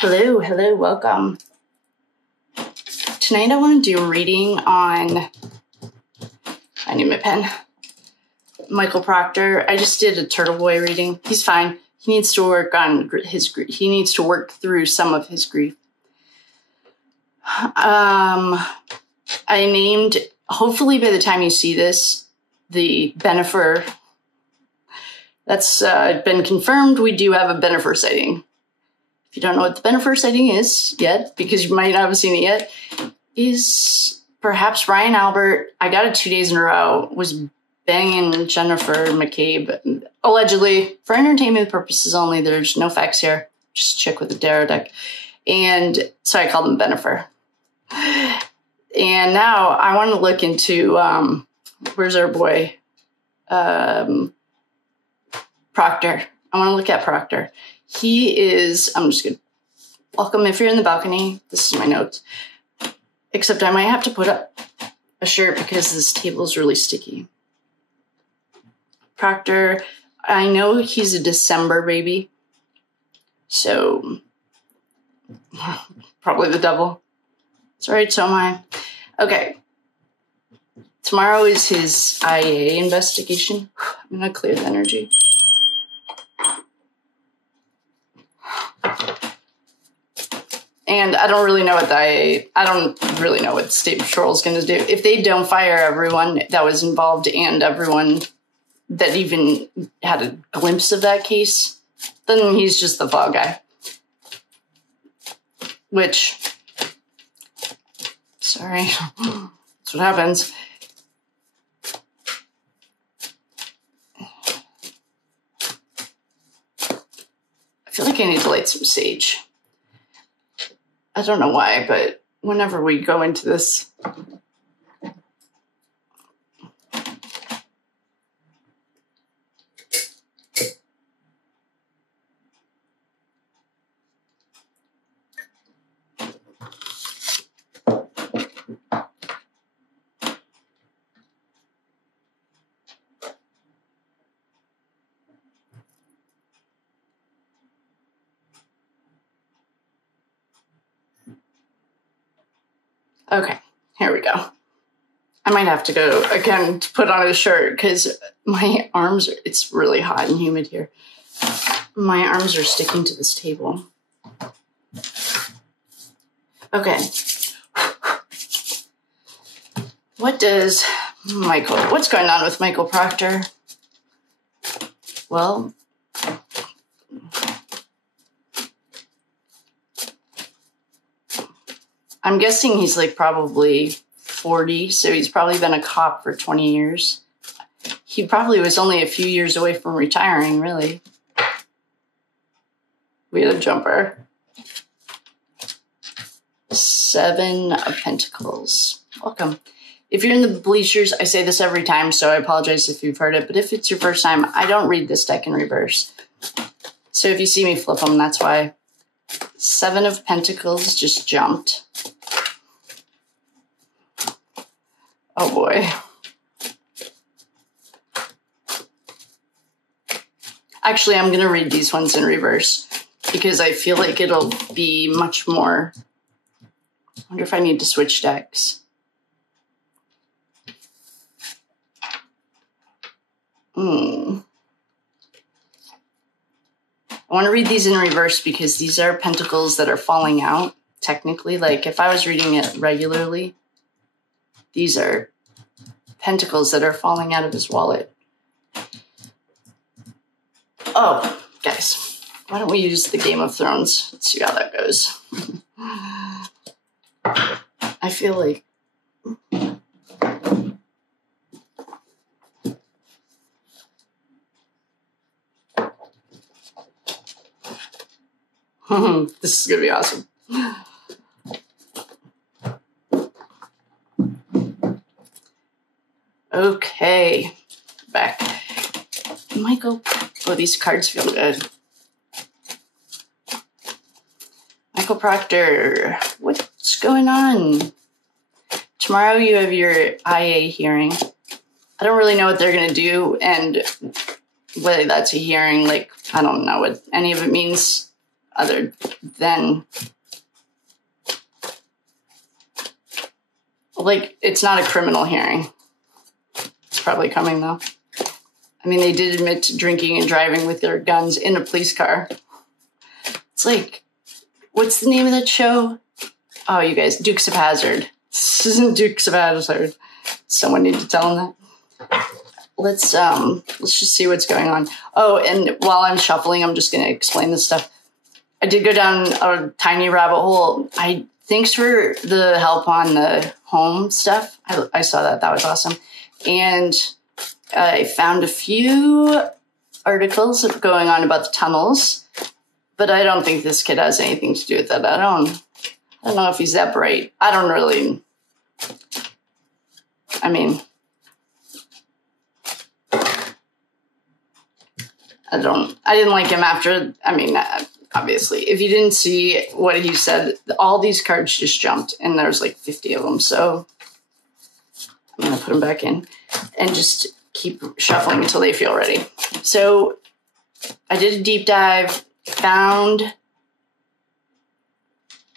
Hello, hello, welcome. Tonight I want to do a reading on, I need my pen, Michael Proctor. I just did a Turtle Boy reading. He's fine. He needs to work on his grief. He needs to work through some of his grief. I named, hopefully by the time you see this, the Benefer. That's been confirmed. We do have a Benefer sighting. If you don't know what the Benefer sighting is yet, because you might not have seen it yet, is perhaps Ryan Albert, I got it 2 days in a row, was banging Jennifer McCabe, allegedly, for entertainment purposes only. There's no facts here. Just a chick with a tarot deck. And so I called him Benefer. And now I want to look into, where's our boy? Proctor. I want to look at Proctor. He is, I'm just going to welcome if you're in the balcony. This is my notes. Except I might have to put up a shirt because this table is really sticky. Proctor, I know he's a December baby. So, probably the devil. It's all right, so am I. Okay. Tomorrow is his IA investigation. I'm going to clear the energy. And I don't really know what I don't really know what the State Patrol is going to do. If they don't fire everyone that was involved and everyone that even had a glimpse of that case, then he's just the fall guy. Which, sorry, that's what happens. I feel like I need to light some sage. I don't know why, but whenever we go into this, okay, here we go. I might have to go again to put on a shirt because my arms, it's really hot and humid here. My arms are sticking to this table. Okay. What's going on with Michael Proctor? Well, I'm guessing he's like probably 40, so he's probably been a cop for 20 years. He probably was only a few years away from retiring, really. We had a jumper. 7 of Pentacles. Welcome. If you're in the bleachers, I say this every time, so I apologize if you've heard it, but if it's your first time, I don't read this deck in reverse. So if you see me flip them, that's why. 7 of Pentacles just jumped. Oh boy. Actually, I'm going to read these ones in reverse because I feel like it'll be much more. I wonder if I need to switch decks. I want to read these in reverse because these are pentacles that are falling out, technically. Like, if I was reading it regularly, these are pentacles that are falling out of his wallet. Oh, guys, why don't we use the Game of Thrones? Let's see how that goes. I feel like... This is going to be awesome. Okay, back. Michael, oh, these cards feel good. Michael Proctor, what's going on? Tomorrow you have your IA hearing. I don't really know what they're going to do, and whether that's a hearing, like, I don't know what any of it means. other than, like, it's not a criminal hearing. It's probably coming, though. I mean, they did admit to drinking and driving with their guns in a police car. It's like, what's the name of that show? Oh, you guys, Dukes of Hazzard. This isn't Dukes of Hazzard. Someone need to tell them that. Let's just see what's going on. Oh, and while I'm shuffling, I'm just going to explain this stuff. I did go down a tiny rabbit hole. Thanks for the help on the home stuff. I saw that. That was awesome. And I found a few articles going on about the tunnels, but I don't think this kid has anything to do with that. I don't know if he's that bright. I didn't like him after, obviously, if you didn't see what he said, all these cards just jumped and there's like 50 of them. So I'm going to put them back in and just keep shuffling until they feel ready. So I did a deep dive, found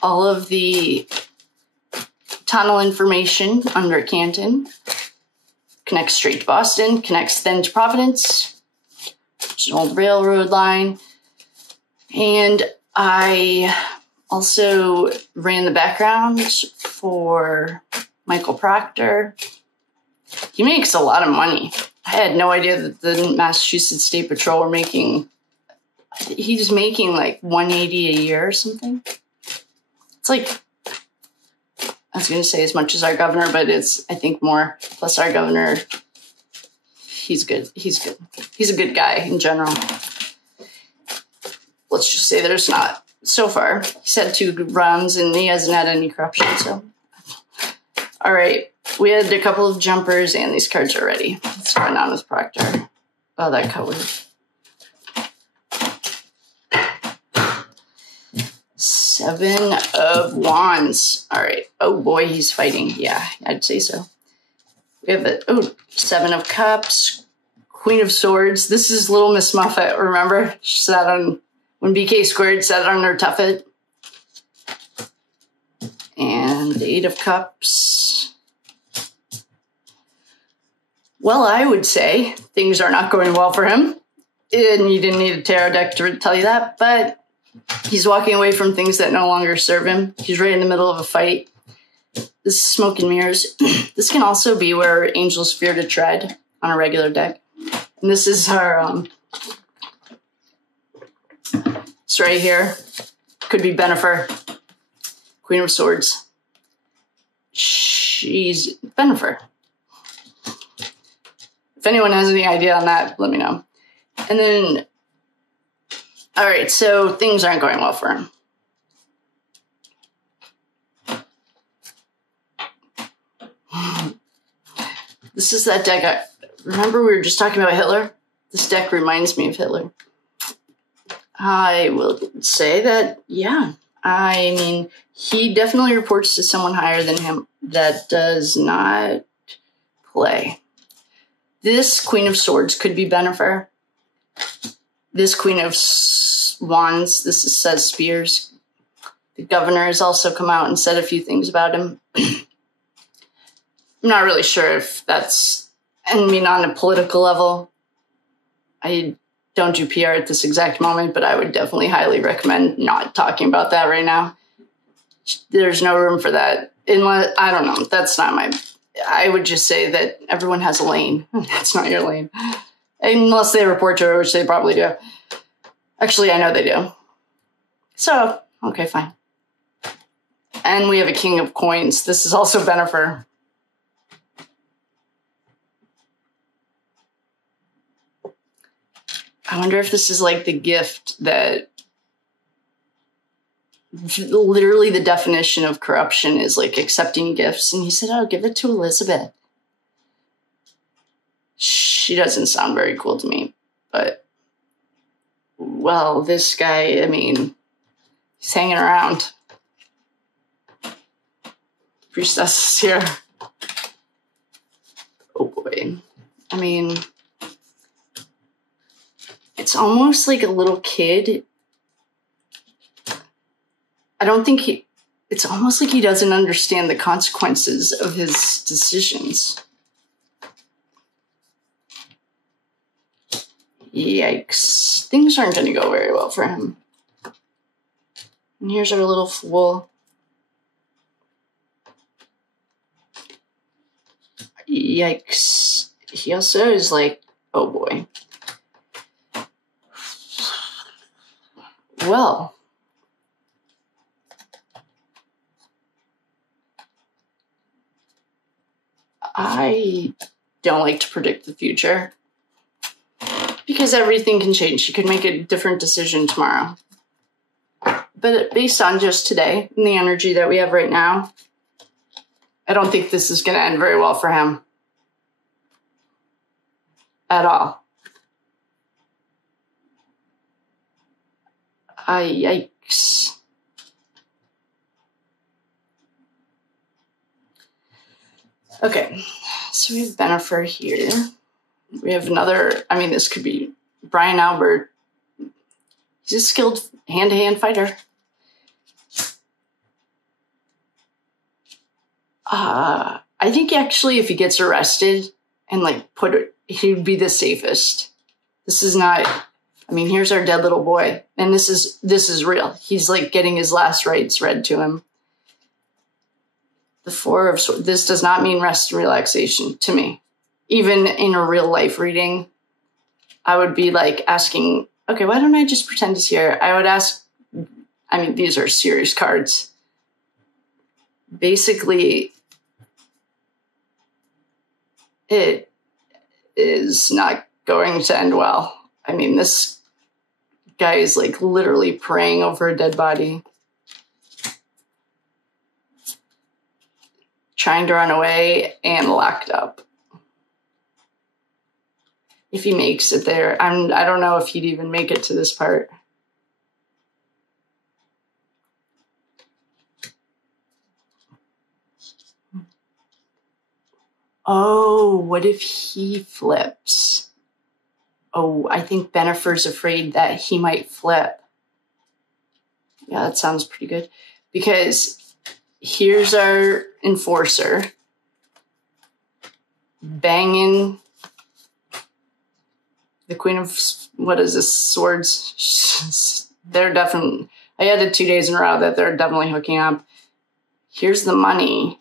all of the tunnel information under Canton, connects straight to Boston, connects then to Providence. There's an old railroad line. And I also ran the background for Michael Proctor. He makes a lot of money. I had no idea that the Massachusetts State Patrol were he's making like $180 a year or something. It's like, I was going to say as much as our governor, but it's, I think, more. Plus our governor, he's good. He's good. He's a good guy in general. Let's just say there's not. So far, he's had 2 good runs and he hasn't had any corruption. So, all right. We had a couple of jumpers and these cards are ready. What's going on with Proctor? Oh, that cut was 7 of Wands. All right. Oh boy, he's fighting. Yeah, I'd say so. We have 7 of Cups, Queen of Swords. This is Little Miss Muffet. Remember, she sat on when BK squared, sat on her tuffet. And the 8 of Cups. Well, I would say things are not going well for him. And you didn't need a tarot deck to tell you that, but he's walking away from things that no longer serve him. He's right in the middle of a fight. This is Smoke and Mirrors. This can also be where angels fear to tread on a regular deck. And this is our, it's right here. Could be Bennifer. Queen of Swords. She's Bennifer. If anyone has any idea on that, let me know. And then, all right, so things aren't going well for him. This is that deck. Remember we were just talking about Hitler? This deck reminds me of Hitler. I will say that, yeah. I mean, he definitely reports to someone higher than him that does not play. This Queen of Swords could be Bennifer. This Queen of Wands, says Spears. The governor has also come out and said a few things about him. I'm not really sure if that's, on a political level. I don't do PR at this exact moment, but I would definitely highly recommend not talking about that right now. There's no room for that. Unless, I don't know, that's not my... I would just say that everyone has a lane. That's not your lane. Unless they report to her, which they probably do. Actually, I know they do. So, okay, fine. And we have a King of Coins. This is also Bennifer. I wonder if this is like the gift that literally the definition of corruption is like accepting gifts. And he said, I'll give it to Elizabeth. She doesn't sound very cool to me, but well, this guy, he's hanging around. Priestess is here. Oh boy. It's almost like a little kid I don't think it's almost like he doesn't understand the consequences of his decisions. Yikes. Things aren't going to go very well for him. And here's our little fool. Yikes. He also is like, oh boy. Well. I don't like to predict the future because everything can change. She could make a different decision tomorrow. But based on just today and the energy that we have right now, I don't think this is going to end very well for him at all. Yikes. Okay, so we have Bennifer here. We have another, I mean, this could be Brian Albert. He's a skilled hand-to-hand fighter. I think actually if he gets arrested and like he would be the safest. This is not, I mean, here's our dead little boy. And this is real. He's like getting his last rites read to him. The Four of Swords. This does not mean rest and relaxation to me. Even in a real life reading, I would be like asking, okay, why don't I just pretend he's here? I would ask, I mean, these are serious cards. Basically, it is not going to end well. I mean, this guy is like literally praying over a dead body. Trying to run away and locked up. If he makes it there, I don't know if he'd even make it to this part. Oh, what if he flips? Oh, I think Bennifer's afraid that he might flip. Yeah, that sounds pretty good. Because here's our enforcer banging the Queen of, what is this, Swords? They're definitely, I had it 2 days in a row that they're definitely hooking up. Here's the money.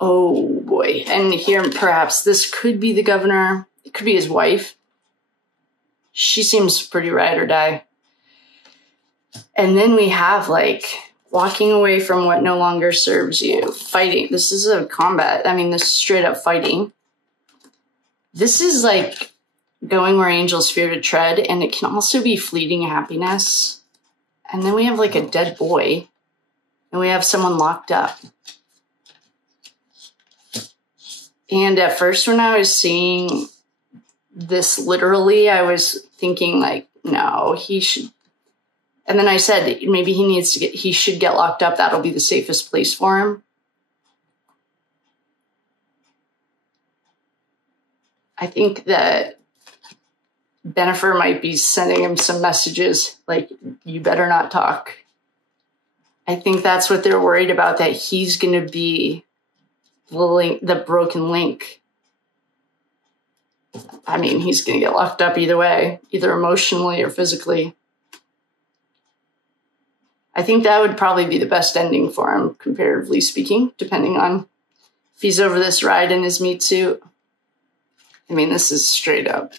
Oh boy. And here perhaps this could be the governor. It could be his wife. She seems pretty ride or die. And then we have like walking away from what no longer serves you. Fighting. This is a combat. I mean, this is straight up fighting. This is like going where angels fear to tread. And it can also be fleeting happiness. And then we have like a dead boy. And we have someone locked up. And at first when I was seeing this literally, I was thinking like, no, he should. And then I said, maybe he should get locked up. That'll be the safest place for him. I think that Bennifer might be sending him some messages like, you better not talk. I think that's what they're worried about, that he's going to be the broken link. I mean, he's going to get locked up either way, either emotionally or physically. I think that would probably be the best ending for him, comparatively speaking, depending on if he's over this ride in his meat suit. I mean, this is straight up.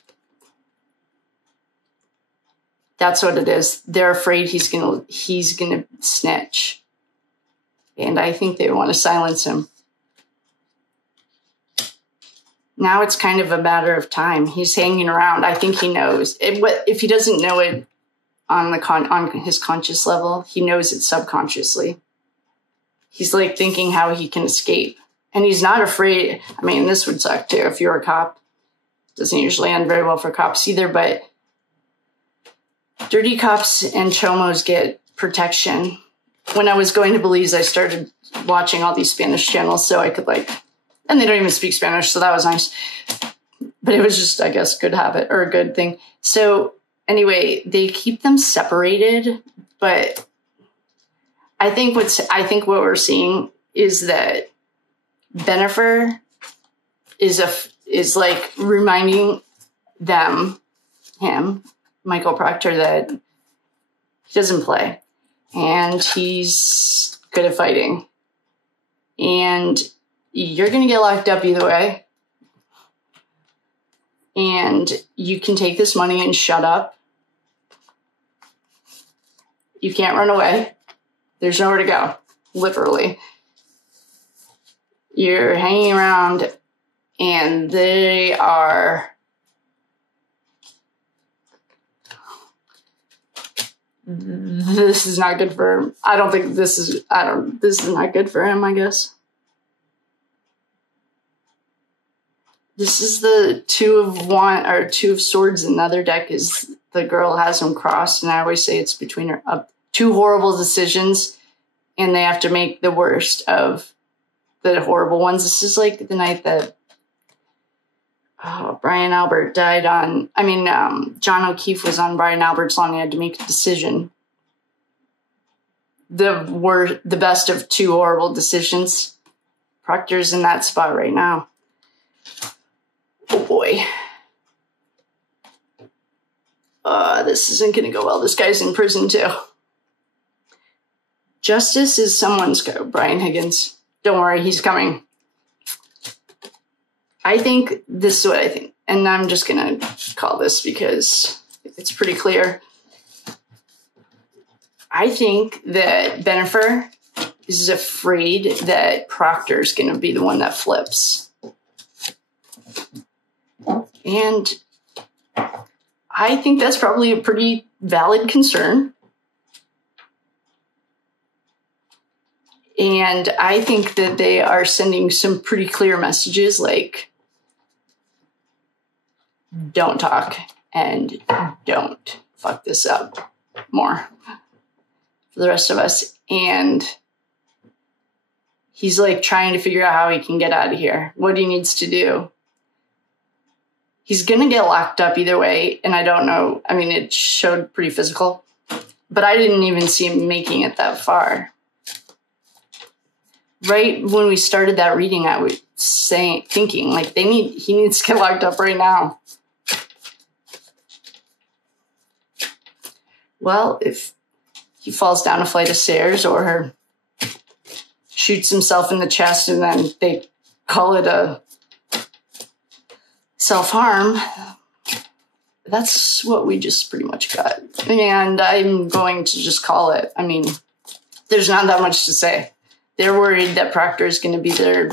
That's what it is. They're afraid he's gonna snitch. And I think they want to silence him. Now it's kind of a matter of time. He's hanging around. I think he knows. If he doesn't know it on his conscious level, he knows it subconsciously. He's like thinking how he can escape. And he's not afraid. I mean, this would suck too if you're a cop. Doesn't usually end very well for cops either, but dirty cops and chomos get protection. When I was going to Belize, I started watching all these Spanish channels so I could and they don't even speak Spanish, so that was nice. But it was just, I guess, good habit or a good thing. So Anyway, they keep them separated, but I think what we're seeing is that Bennifer is like reminding him, Michael Proctor, that he doesn't play and he's good at fighting. And you're going to get locked up either way. And you can take this money and shut up. You can't run away. There's nowhere to go, literally. You're hanging around and they are... This is not good for him. This is not good for him, I guess. This is the two of swords, and the other deck is the girl has them crossed, and I always say it's between her two horrible decisions, and they have to make the worst of the horrible ones. This is like the night that Brian Albert died on. John O'Keefe was on Brian Albert's lawn. He had to make a decision. The best of two horrible decisions. Proctor's in that spot right now. Oh boy. This isn't going to go well. This guy's in prison too. Justice is someone's go. Brian Higgins. Don't worry, he's coming. I think this is what I think. And I'm just going to call this because it's pretty clear. I think that Bennifer is afraid that Proctor's going to be the one that flips. And I think that's probably a pretty valid concern. And I think that they are sending some pretty clear messages like, don't talk and don't fuck this up more for the rest of us. And he's like trying to figure out how he can get out of here, what he needs to do. He's going to get locked up either way. And I don't know. I mean, it showed pretty physical, but I didn't even see him making it that far. Right when we started that reading, I was thinking like he needs to get locked up right now. Well, if he falls down a flight of stairs or shoots himself in the chest and then they call it a self-harm, that's what we just pretty much got. And I'm going to just call it. I mean, there's not that much to say. They're worried that Proctor is going to be there.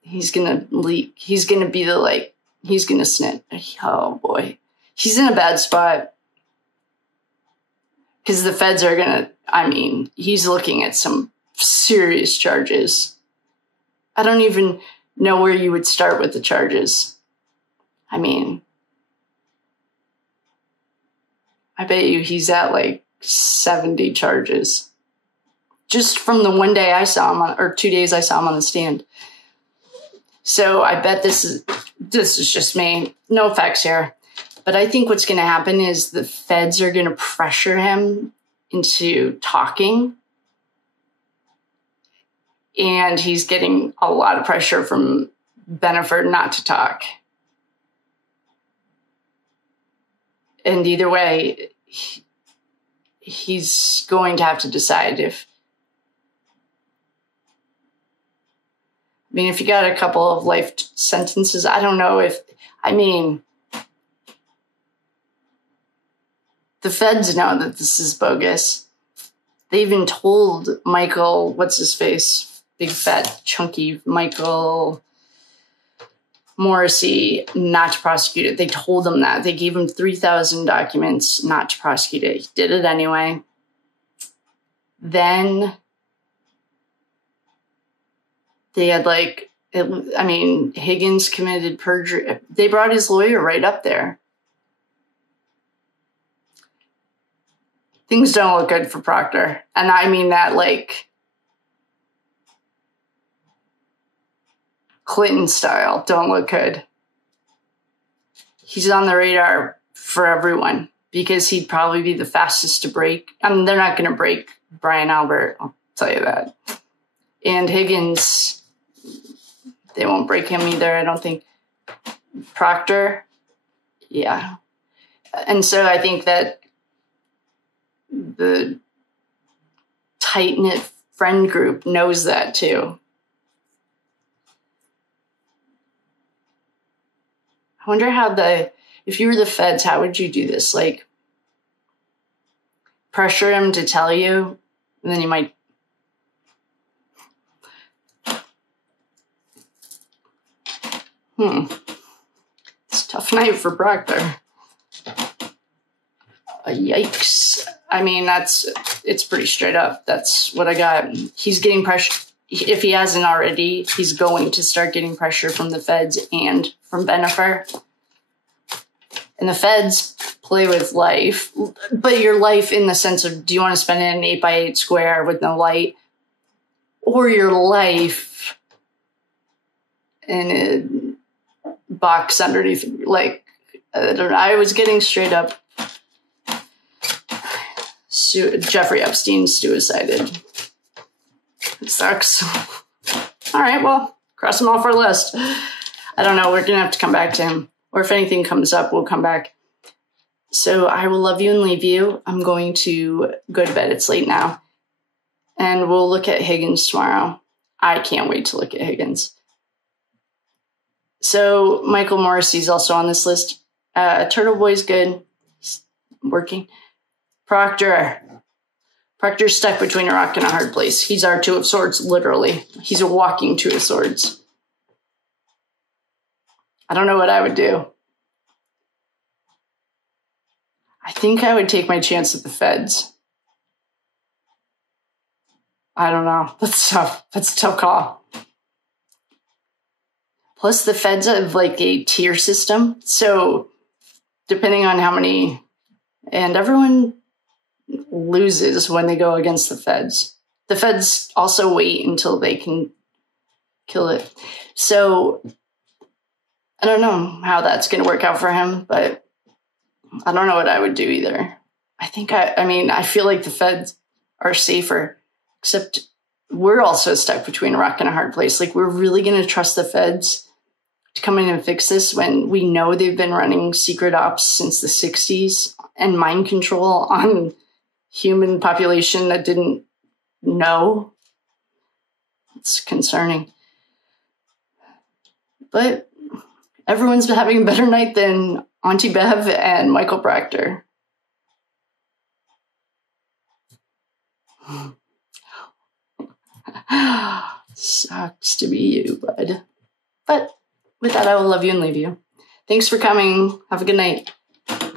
He's going to leak. He's going to be he's going to snit. Oh boy. He's in a bad spot. Because the feds are going to, he's looking at some serious charges. I don't even know where you would start with the charges. I bet you he's at like 70 charges. Just from the one day I saw him or 2 days I saw him on the stand. So I bet this is just me. No facts here. But I think what's going to happen is the feds are going to pressure him into talking. And he's getting a lot of pressure from Bennifer not to talk. And either way, he's going to have to decide if... if you got a couple of life sentences, I don't know if... the feds know that this is bogus. They even told Michael, what's his face? Big, fat, chunky Michael Morrissey not to prosecute it. They told him that. They gave him 3,000 documents not to prosecute it. He did it anyway. Then they had Higgins committed perjury. They brought his lawyer right up there. Things don't look good for Proctor. And I mean that Clinton style, don't look good. He's on the radar for everyone. because he'd probably be the fastest to break. I mean, they're not going to break Brian Albert, I'll tell you that. And Higgins, they won't break him either, I don't think. Proctor, yeah. And so I think that the tight-knit friend group knows that too. I wonder how if you were the feds, how would you do this? Like, pressure him to tell you, and then you might. It's a tough night for Proctor. Yikes. I mean, it's pretty straight up. That's what I got. He's getting pressure. If he hasn't already, he's going to start getting pressure from the feds and from Bennifer. And the feds play with life, but your life in the sense of, do you want to spend it in an 8x8 square with no light, or your life in a box underneath? Like, I don't know. I was getting straight up Jeffrey Epstein suicided. It sucks. All right, well, cross him off our list. I don't know. We're going to have to come back to him. Or if anything comes up, we'll come back. So I will love you and leave you. I'm going to go to bed. It's late now. And we'll look at Higgins tomorrow. I can't wait to look at Higgins. So Michael Morrissey's also on this list. Turtle Boy's good. He's working. Proctor's stuck between a rock and a hard place. He's our Two of Swords, literally. He's a walking Two of Swords. I don't know what I would do. I think I would take my chance at the feds. I don't know. That's tough. That's a tough call. Plus, the feds have like a tier system. So, depending on how many, and everyone loses when they go against the feds. The feds also wait until they can kill it. So, I don't know how that's going to work out for him, but I don't know what I would do either. I feel like the feds are safer, except we're also stuck between a rock and a hard place. Like, we're really going to trust the feds to come in and fix this when we know they've been running secret ops since the 60s and mind control on human population that didn't know. It's concerning. But everyone's been having a better night than Auntie Bev and Michael Proctor. Sucks to be you, bud. But with that, I will love you and leave you. Thanks for coming. Have a good night.